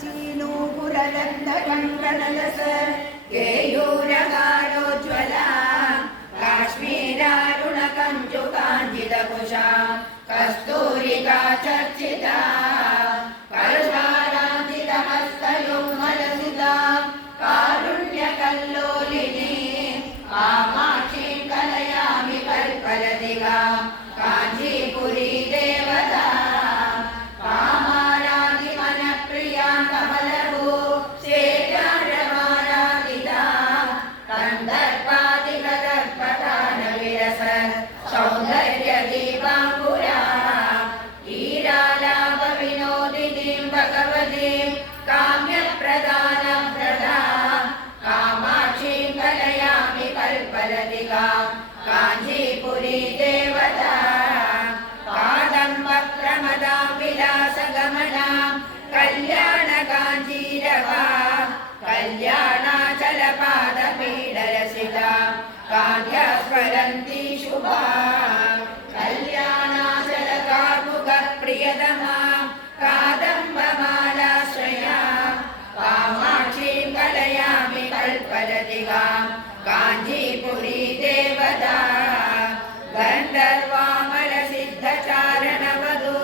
काञ्चीनूपुररत्नकङ्कणलस केयूरगाढोज्ज्वला काश्मीरारुणकञ्जुकाञ्जितकुशा कस्तूरिका चर्चिता कल्पाराधितहस्तयुग्मलसिता कारुण्यकल्लोलिनी कामाक्षीं कलयामि कल्पलतिकां काञ्चीपुरी देवता कामाराधिमनप्रियां कमलभू शेषारमाराधितां कन्दर्पादिकदर्पदानविरस सौन्दर्यदीपाङ्कुरा ईरालापविनोदिनीं भगवतीं काम्यप्रदानप्रदां कामाक्षीं कलयामि कल्पलतिकां काञ्चीपुरी देवता कादम्बप्रमदां विलासगमनां कल्याणकाञ्चीरवां कल्याणाचलपादपीडरसितां काव्यस्वरन्ती शुभा कल्याणाचलकार्मुकप्रियतमां कादम्बमालाश्रयां कामाक्षीं कलयामि कल्पलतिकां काञ्चीपुरी देवता गन्धर्वामलसिद्धचारणवधू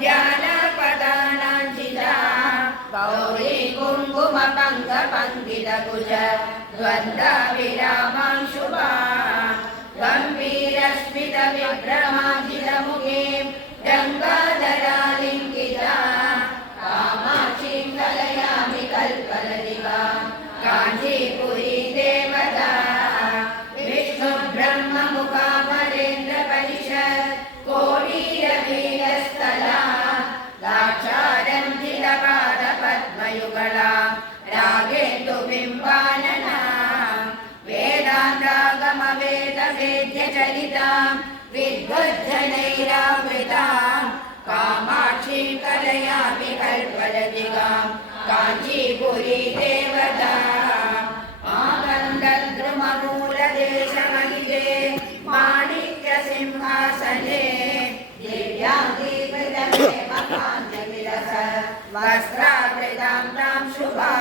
ध्यानपदानाञ्चिता गौरी कुङ्कुमपङ्कपङ्कितकुज द्वन्द्वविरामां शुभां गम्भीरस्मितविभ्रमाजितमुखीं गङ्गाधरालिङ्गितां कामाक्षीं कलयामि कल्पलतिकां काञ्चीपुरी देवता विष्णुब्रह्ममुखामरेन्द्रपरिषत् कोटीरवीरस्थला दाक्षारञ्जितपादपद्मयुगला रागेन्दुबिम्बानना वेदान्तागमवेदवेद्यचरितां विद्वज्जनैरावृतां कामाक्षीं कलयामि कल्पलतिकां काञ्चीपुरी देवता आनन्दद्रुममूलदेशमहिते माणिक्यसिंहासने दिव्याङ्गीकृतमेमकाञ्चविलस वस्त्रावृतां तां शुभा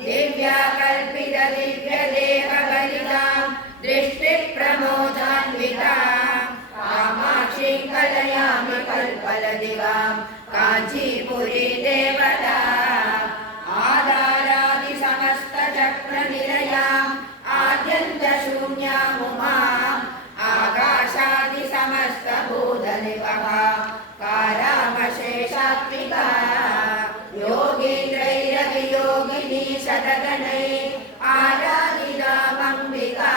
दिव्याकल्पितदिव्यदेहगलितां दृष्टिप्रमोदान्वितां कामाक्षीं कलयामि कल्पलतिकां काञ्चीपुरी देवता आधारादिसमस्तचक्रनिलयाम् आद्यन्तशून्यामुमाम् आकाशादिसमस्तभूतनिवहा कारामशेषात्मिका योगीन्द्रैरवियोगिनी शतगणैः आराधितामम्बिकां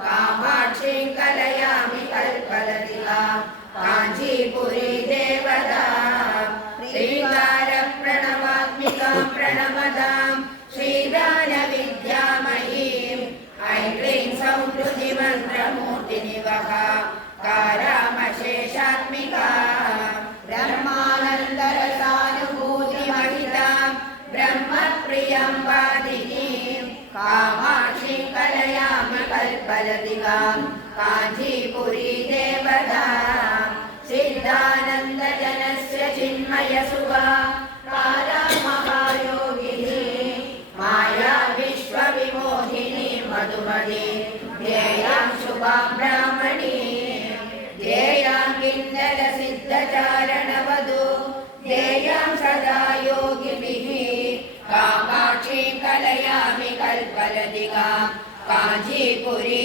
कामाक्षीं कलयामि कल्पलतिकां काञ्चीपुरी देवता श्रीकारप्रणवात्मिकां प्रणमतां श्रीदानविद्यामयीं ऐं क्लीं संहृतिमन्त्रमूर्तिनिवहा कारामशेषात्मिका ब्रह्मानन्दरसानुभूतिमहितां ब्रह्मप्रियं वादिनीं कामाक्षीं कलयामि कल्पलतिकां काञ्चीपुरी देवता सिद्धानन्दजनस्य चिन्मयसुभा काला महायोगिनी माया विश्वविमोहिनी मधुमती ध्येयां शुभां ब्राह्मणी ध्येयां किन्नरसिद्धचारणवधू ध्येयां सदा योगिभिः कामाक्षीं कलयामि कल्पलतिकां काञ्चीपुरी